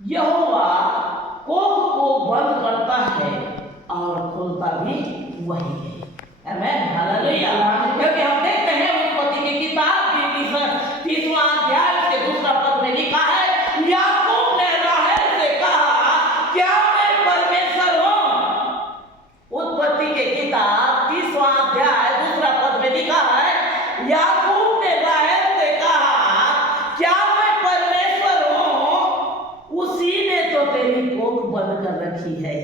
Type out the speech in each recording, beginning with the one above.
यहोवा कोख को बंद करता है और खोलता भी वही है। आमीन, हालेलुया। क्योंकि हम देखते हैं उत्पत्ति की किताब की 30वां अध्याय के 2 पद में लिखा है, याकूब ने राहेल से कहा, क्या मैं परमेश्वर हूँ? उत्पत्ति की किताब 30वां अध्याय 2 पद में लिखा है, याकूब ने राहेल से कहा, क्या मैं परमेश्वर हूँ? उसी ने तो तेरी कोख बंद कर रखी है।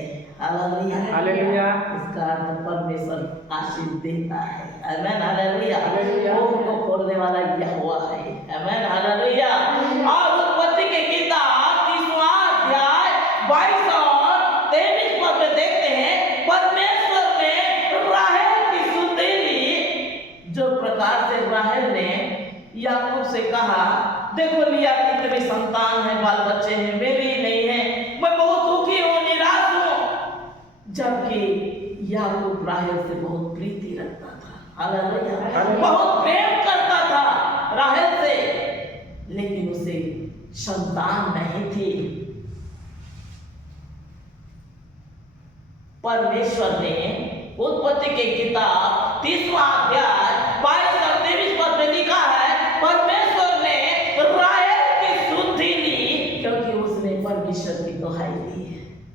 Hallelujah, hallelujah. इसका अर्थ परमेश्वर आशीष देता है। आमीन, हालेलुया। हालेलुया। कोख को खोलने वाला यहोवा है। आमीन, हालेलुया। और उत्पत्ति की किताब 30वां अध्याय 22 और 23 पद में देखते हैं, परमेश्वर ने राहेल की सुधि ली। जो प्रकार से राहेल ने याकूब से कहा, देखो लिया की तेरी संतान है, बाल बच्चे हैं, मेरी नहीं है, मैं बहुत दुखी हूँ, निराश हूँ। जबकि याकूब राहेल से बहुत प्रीति रखता था। हालेलुया, बहुत प्रेम करता था राहेल से, लेकिन उसे संतान नहीं थी। परमेश्वर ने उत्पत्ति की किताब 30वां अध्याय 22 और 23 पद में लिखा है, परमेश्वर ने राहेल की सुधि ली क्योंकि उसने परमेश्वर की दुहाई दी।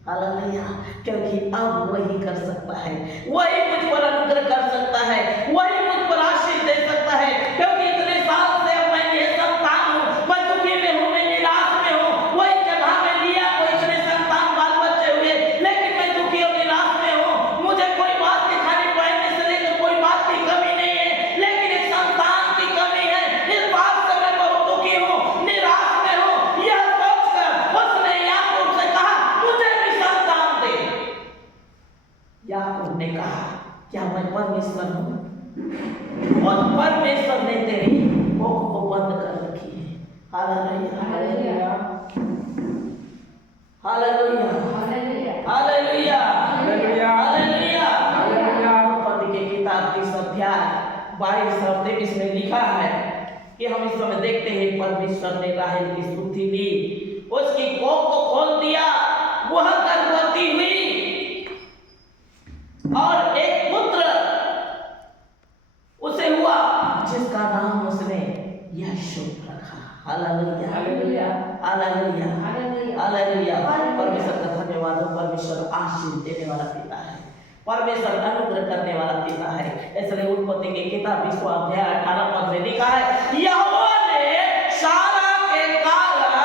हालेलुया, क्योंकि अब वही कर सकता है, वही मुझ पर अनुग्रह कर सकता है, वही मुझ पर आशीष दे सकता है। क्योंकि इतने साल से मैं ये संतान हूँ, मैं दुखी में हूँ, मैं निराश में हूँ। वही जगह में लिया कोई इतने संतान बाल बच्चे हुए, लेकिन मैं दुखी और निराश में हूँ। मुझे कोई बात की खाने पहनने से लेकर कोई बात की कमी नहीं है, लेकिन एक संतान की कमी है। इस बात से मैं बहुत दुखी हूँ, निराश में हूँ। यह सोचकर उसने याकूब से कहा, मुझे भी संतान दे। याकूब ने कहा, क्या मैं परमेश्वर हूँ? और परमेश्वर ने तेरी कोख को बंद कर रखी है। Hallelujah, hallelujah. Hallelujah, hallelujah, hallelujah. Hallelujah. Hallelujah. उत्पत्ति की किताब 30 अध्याय 22 और 23 में लिखा है कि हम इस समय देखते हैं, परमेश्वर ने राहेल की सुधि ली, उसकी कोख को खोल दिया, वह गर्भवती हुई और एक पुत्र उसे हुआ, जिसका नाम उसने यीशु रखा। Hallelujah, hallelujah. Hallelujah, hallelujah. परमेश्वर का धन्यवाद हो। परमेश्वर आशीष देने वाला पिता है, परमेश्वर अनुग्रह करने वाला पिता है। इसलिए उत्पत्ति की किताब 20वां अध्याय 18 पद में लिखा है, यहोवा ने सारा के कारण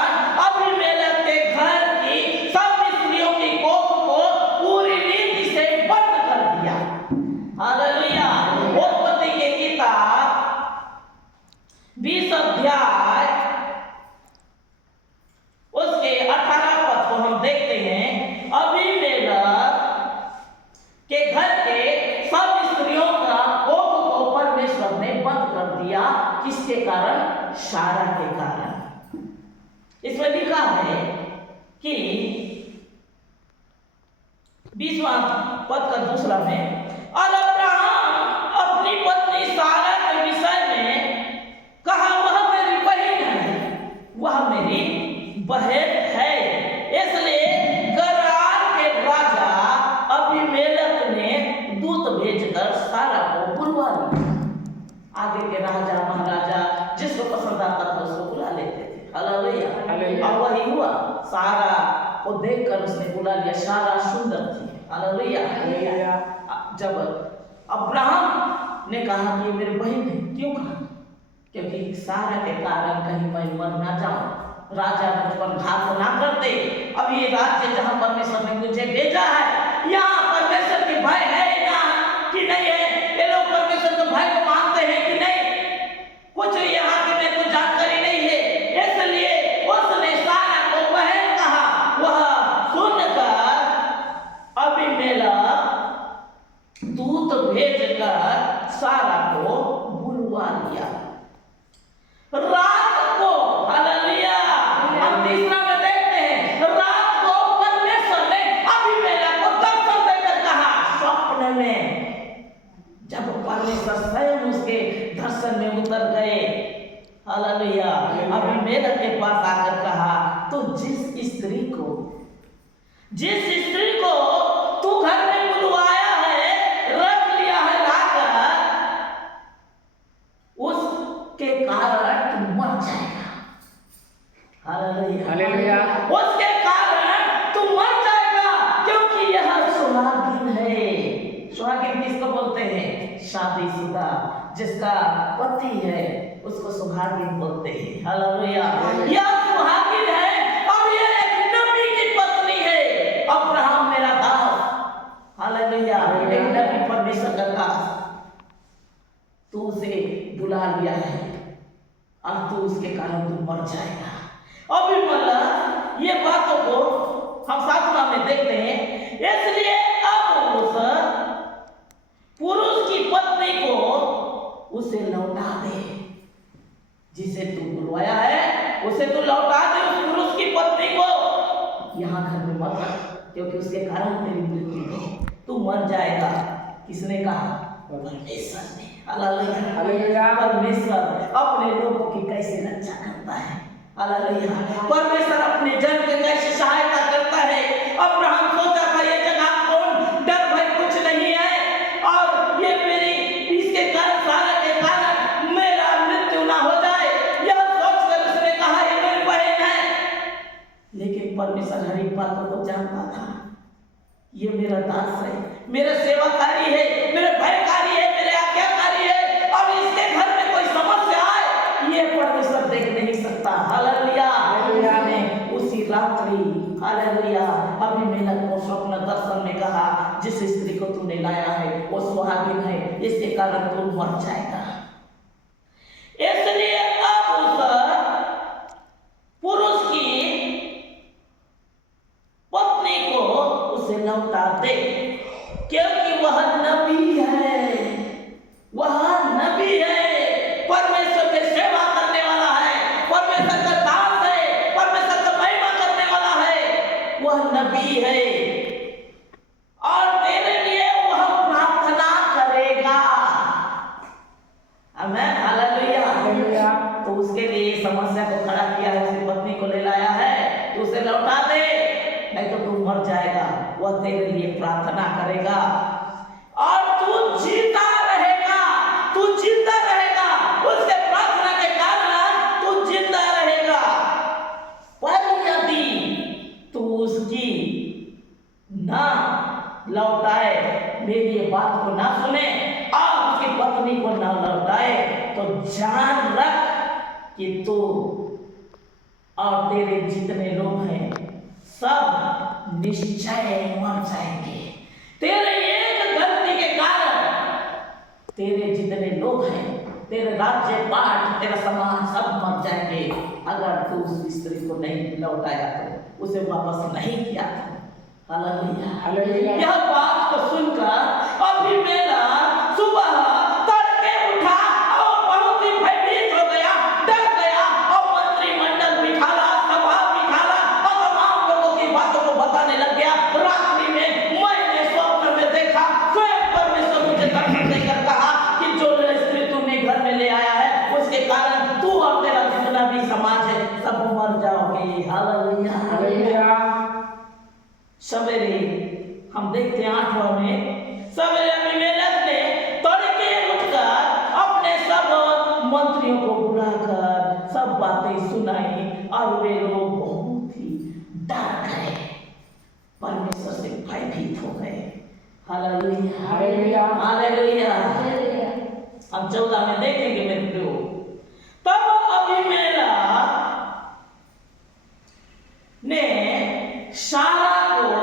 अबीमेलेक के घर की सब स्त्रियों की कोख को पूरी रीति से बंद कर दिया। हालेलुया। उत्पत्ति की किताब 20 अध्याय उसके 18 पद को हम देखते हैं, अबीमेलेक के घर के सब स्त्रियों का कोख को परमेश्वर ने बंद कर दिया। किसके कारण? सारा के कारण। इसमें लिखा है कि 20वां पद का दूसरा में, और अब्राहम अपनी पत्नी सारा के विषय में कहा, वह मेरी बहन है, वह मेरी बहन है। इसलिए गरार के राजा अबीमेलेक ने दूत भेजकर सारा को बुलवा लिया। आगे के राजा महाराजा जिसको पसंद आता था उसको बुला लेते थे। हालेलुया। और वही हुआ, सारा को देखकर उसने बुला लिया। सारा सुंदर थी। हालेलुया। जब अब्राहम ने कहा कि मेरी बहन है, क्यों कहा? क्योंकि सारा के कारण कहीं मैं मर ना जाऊं, राजा मुझ पर घात ना कर दे। अब ये राज्य जहां परमेश्वर ने मुझे भेजा है, यहाँ परमेश्वर की भय है ना कि नहीं है? ये लोग परमेश्वर के भय को मानते हैं कि नहीं? कुछ यहाँ की मेरे को जानकारी नहीं है। इसलिए उसने सारा को बहन कहा। वह सुनकर अबीमेलेक दूत भेजकर सारा को बुलवा लिया। रात को, हालेलुया, हम तीसरा में देखते हैं, रात को परमेश्वर ने अबीमेलेक को दर्शन देकर कहा, स्वप्न में, जब परमेश्वर स्वयं स्त्री को, जिस स्त्री को तू घर में बुलवाया है, रख लिया है लाकर, उसके कारण तू मर जाएगा। हालेलुया। उसके कारण तू मर जाएगा, क्योंकि यह सुहागिन है। सुहागिन किसको बोलते हैं? शादीशुदा, जिसका पति है उसको सुहागिन बोलते हैं। हालेलुया। यह सुहागिन है और यह एक नबी की पत्नी है। अब्राहम मेरा दास, हालेलुया, एक नबी परमेश्वर का दास, तू उसे बुला लिया है और तू उसके कारण तू मर जाएगा। अभी मतलब ये बातों को हम सातवां में देखते हैं। इसलिए अब उस पुरुष की पत्नी को उसे लौटा दे, जिसे तू बुलवाया है उसे तू लौटा दे, उस पुरुष की पत्नी को। यहाँ घर में मत रख, क्योंकि उसके कारण तेरी मृत्यु है, तू मर जाएगा। किसने कहा? परमेश्वर ने। हालेलुया। परमेश्वर अपने लोगों की कैसे रक्षा करता है। हालेलुया। परमेश्वर अपने जन के कैसे सहायता करता है। अब्राहम सोचा था ये जगह कौन, डर भय कुछ नहीं है, और ये मेरी इसके कारण, सारा के कारण मेरा मृत्यु ना हो जाए, यह सोचकर उसने कहा ये मेरी बहन है। लेकिन परमेश्वर हर एक बातों को जानता था। ये मेरा दास है, मेरा सेवाकारी है, मेरे भयकारी है, मेरे आज्ञाकारी है, और इसके घर में कोई समस्या आए ये परमेश्वर देख नहीं सकता। हालेलुया। ने उसी रात्रि, हालेलुया, अबीमेलेक को स्वप्न दर्शन में कहा, जिस स्त्री को तूने लाया है वो सुहागिन है, इसके कारण तू मर जाएगा। इसलिए अब उस पुरुष की पत्नी को उसे लौटा दे, क्योंकि वह नबी है, वह नबी है, परमेश्वर की सेवा करने वाला है, परमेश्वर का दास है, परमेश्वर का महिमा करने वाला है, वह नबी है, और तेरे लिए वह प्रार्थना करेगा। आमीन। हालेलुया। तो उसके लिए समस्या को खड़ा किया है, उसकी पत्नी को ले लाया है, तो उसे लौटा दे, नहीं तो तू मर जाएगा। वह तेरे लिए प्रार्थना करेगा और तू जीता रहेगा, तू जिंदा रहेगा, उसके प्रार्थना के कारण तू जिंदा रहेगा। पर यदि तू उसकी ना लौटाए, मेरी ये बात को ना सुने और उसकी पत्नी को ना लौटाए, तो जान रख कि तू और तेरे जितने लोग हैं सब निश्चय मर जाएंगे। तेरे एक गलती के कारण तेरे जितने लोग हैं, तेरे राज्य पाठ, तेरा समाज सब मर जाएंगे, अगर तू उस स्त्री को नहीं लौटाया तो, उसे वापस नहीं किया तो। हालेलुया। यह बात को सुनकर अबीमेलेक सुबह तड़के उठा और बहुत ही भयभीत हो गया, डर गया, और मंत्रिमंडल बिठाला, सभा बिठाला और तमाम लोगों की बातों को बताने लग गया। रात्रि में मैंने स्वप्न में देखा, स्वयं परमेश्वर मुझे दर्शन देकर कहा कि जो स्त्री तूने घर में ले आया है उसके कारण तू और तेरा जितना भी समाज है सब मर जाओगे। हालेलुया। सवेरे हम देखते हैं 8वां में, सवेरे अबीमेलेक ने तड़के उठकर अपने सब मंत्रियों को बुलाकर सब बातें सुनाई, और वे लोग बहुत ही डर गए, परमेश्वर से भयभीत हो गए। हालेलुया। हालेलुया। हम 14 में देखेंगे मेरे प्रियो। तब अबीमेलेक ने सारा को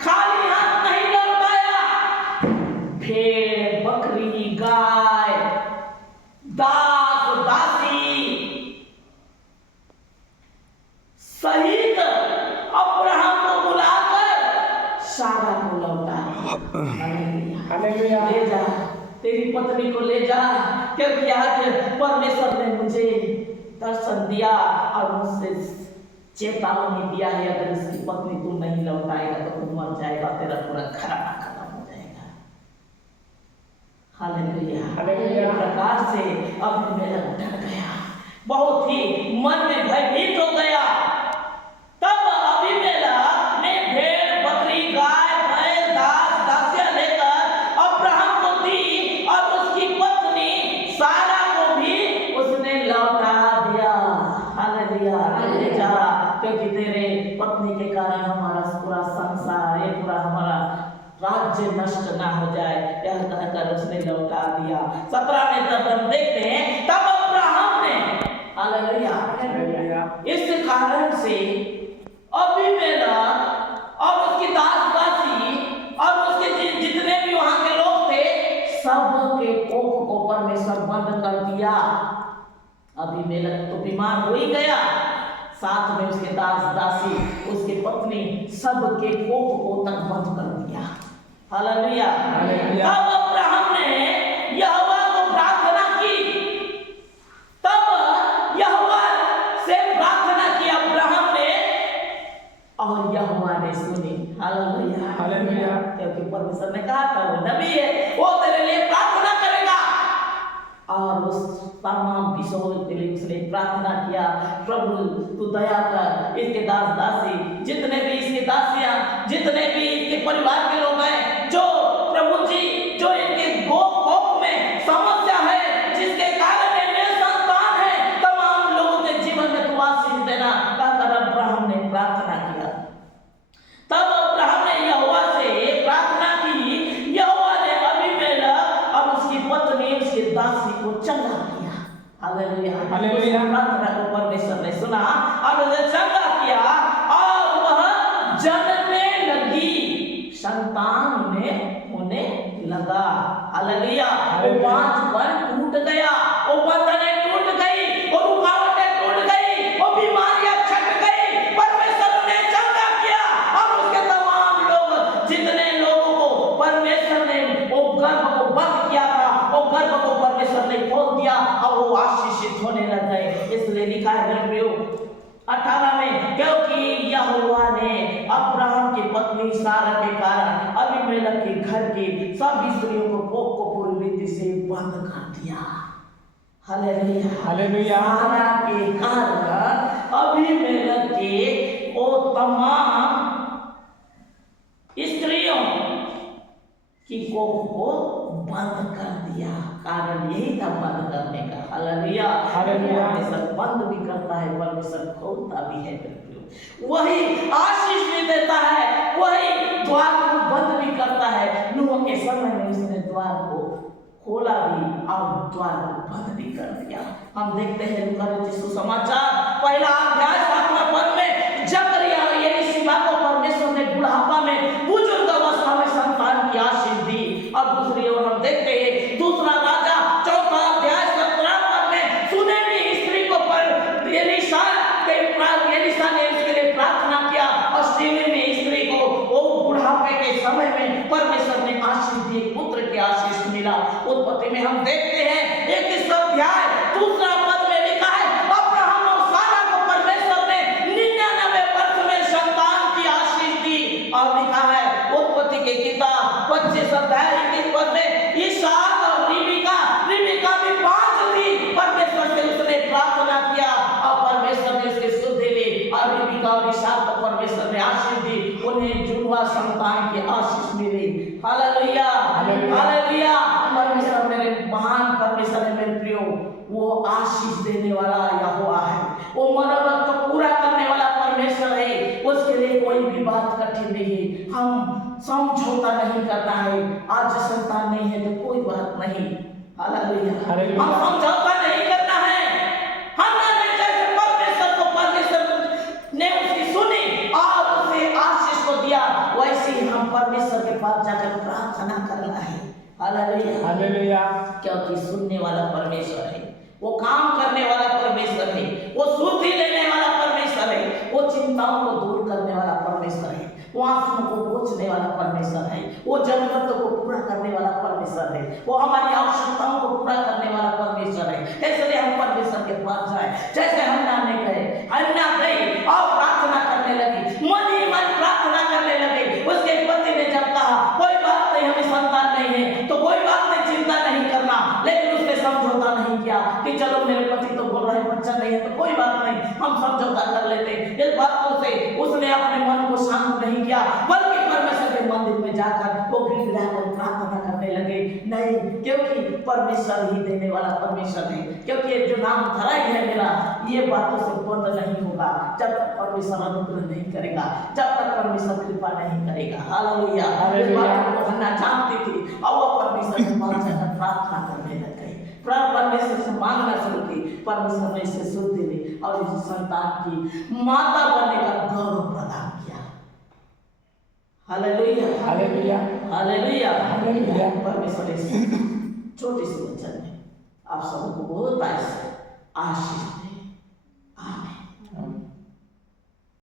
खाली हाथ नहीं लौटाया, भेड़, बकरी, गाय, दास, दासी सहित अब्राहम को बुलाकर सारा को लौटाया। हालेलुया। ले जा, तेरी पत्नी को ले जा, क्योंकि आज परमेश्वर ने मुझे दर्शन दिया और मुझसे चेतावनी दिया है, अगर इसकी पत्नी तू नहीं लौटाएगा तो तू मर जाएगा, तेरा पूरा घराना खत्म हो जाएगा। हालेलुया। प्रकार से अबीमेलेक डर गया, बहुत ही मन में भयभीत हो गया, क्योंकि तेरे पत्नी के कारण हमारा पूरा संसार, ये पूरा हमारा राज्य नष्ट ना हो जाए, यह कहकर उसने लौटा दिया। 17 में तब हम देखते हैं, तब अब्राहम ने, हालेलुया, इस कारण से अबीमेलेक और उसकी दास दासी और उसके जितने भी वहां के लोग थे, सब के कोख को परमेश्वर बंद कर दिया। अबीमेलेक तो बीमार हो ही गया, साथ में उसके दास दासी, उसकी पत्नी, सब के कोख को तक बंद कर दिया। हालेलुया। तब अब्राहम ने यहोवा को प्रार्थना की, तब यहोवा से प्रार्थना की अब्राहम ने, और यहोवा ने सुनी। Hallelujah, hallelujah. क्योंकि परमेश्वर ने कहा था वो नबी है, वो तेरे लिए प्रार्थना करेगा। और उस तमाम विषयों के लिए उसने प्रार्थना किया, प्रभु तू दया कर, इसके दास दासी, जितने भी इसके दासियां, जितने भी इसके परिवार के लोग हैं, जो प्रभु जी, जो इनके गोप में समस्या है, जिसके कारण इनमें संतान है, तमाम लोगों के जीवन में तू आशीष देना, कहकर अब्राहम ने प्रार्थना किया। तब अब्राहम ने यहोवा से प्रार्थना की, यहोवा ने अबीमेलेक और उसकी पत्नी, उसकी दासी को चंगा किया। Hallelujah, hallelujah. प्रार्थना को परमेश्वर ने सुना और उसे चंगा किया और वह जन्मने लगी, संतान में होने लगा। हालेलुया। वो 5 वन टूट गया, वो बंधनें टूट गई, वो रुकावटें टूट गई, वो बीमारियां छट गई, परमेश्वर ने चंगा किया। और उसके तमाम लोग, जितने लोगों को परमेश्वर ने वो गर्भ को बंद किया था, वो गर्भ को परमेश्वर ने खोल दिया और वो आशीषित होने लग गए। इसलिए लिखा है मेरे प्रियो 18 में, क्योंकि यहोवा ने अब्राहम की पत्नी सारा के कारण अबीमेलेक के घर की सब स्त्रियों को कोख को पूरी रीति से बंद कर दिया। Hallelujah, hallelujah. सारा के कारण अबीमेलेक के वो तमाम स्त्रियों की कोख को बंद कर दिया। कारण यही था बंद करने का। Hallelujah, hallelujah. परमेश्वर बंद भी करता है, परमेश्वर खोलता भी है। वही आशीष भी देता है, वही द्वार को बंद भी करता है। नूह के समय में उसने द्वार को खोला भी और द्वार को बंद भी कर दिया। हम देखते हैं लूका रचित सुसमाचार 1 अध्याय 7वें पद में, जकरिया और एलीशिबा को परमेश्वर ने बुढ़ापा में, बुजुर्ग अवस्था में संतान की आशीष दी। और दूसरी ओर हम देखते हैं 2 राजा 4 अध्याय 17 पद में, सुनेमी स्त्री को एलीशा ने इसके लिए प्रार्थना किया और सुनेमी स्त्री को वो बुढ़ापे के समय में परमेश्वर ने आशीष दी, पुत्र की आशीष मिला। उत्पत्ति में हम देखते हैं 21 अध्याय 2 पद में लिखा है, अब्राहम और सारा को परमेश्वर ने 99 वर्ष में संतान की आशीष दी। और लिखा है उत्पत्ति की किताब 25 अध्याय 21 पद में, इसहाक और रिबका भी 5 थी। परमेश्वर से उसने प्रार्थना किया और परमेश्वर ने उसके शुद्धि ली और रिबका और इसहाक को परमेश्वर ने आशीष दी, उन्हें जुड़वा संतान की आशीष मिली। Hallelujah, hallelujah. परमेश्वर मेरे महान परमेश्वर है मेरे प्रियो, वो आशीष देने वाला यहोवा है, वो मनोरथ को पूरा करने वाला परमेश्वर है। उसके लिए कोई भी बात कठिन नहीं है। हम समझौता नहीं करना है। आज संतान नहीं है तो कोई बात नहीं। हालेलुया, हम समझौता नहीं करना है। हमने जैसे परमेश्वर ने उसकी सुनी और उसे आशीष को दिया, वैसे ही हम परमेश्वर के पास जाकर प्रार्थना करना है। Hallelujah, hallelujah. क्योंकि सुनने वाला परमेश्वर है, वो काम करने वाला परमेश्वर है, वो सुधि लेने वाला परमेश्वर है, वो चिंताओं को दूर करने वाला परमेश्वर है, वो आंसुओं को पोंछने वाला परमेश्वर है, वो जरूरतों को पूरा करने वाला परमेश्वर है, वो हमारी आवश्यकताओं को पूरा करने वाला परमेश्वर है। इसलिए हम परमेश्वर के पास जाए। जैसे हन्ना ने कहे, हन्ना गई और प्रार्थना करने लगी, मन ही मन प्रार्थना करने लगी। उसके पति ने जब कहा कोई बात नहीं, हमें संतान नहीं है तो कोई बात नहीं, चिंता नहीं करना, लेकिन उसने समझौता नहीं किया कि चलो मेरे पति तो बोल रहे बच्चा नहीं है तो कोई बात नहीं, हम समझौता कर लेते। इस बातों से उसने अपने मन को शांत नहीं किया, बल्कि परमेश्वर के मंदिर में जाकर वो गिड़गिड़ाकर प्रार्थना करने लगे। नहीं, क्योंकि परमेश्वर ही देने वाला परमेश्वर है, क्योंकि जो नाम धरा ही है मेरा, ये बातों से बंद नहीं होगा जब तक परमेश्वर अनुग्रह नहीं करेगा, जब तक परमेश्वर कृपा नहीं करेगा। हालेलुया। इस बात को हन्ना जानती थी और वो परमेश्वर से मांगकर प्रार्थना करने लग गई, परमेश्वर से मांगना शुरू की। परमेश्वर ने इसे शुद्धि दी और इस संतान की माता बनने का गौरव प्रदान किया। Hallelujah, hallelujah, hallelujah, hallelujah. परमेश्वर इस छोटी सी वचन में आप सबको बहुत आशीष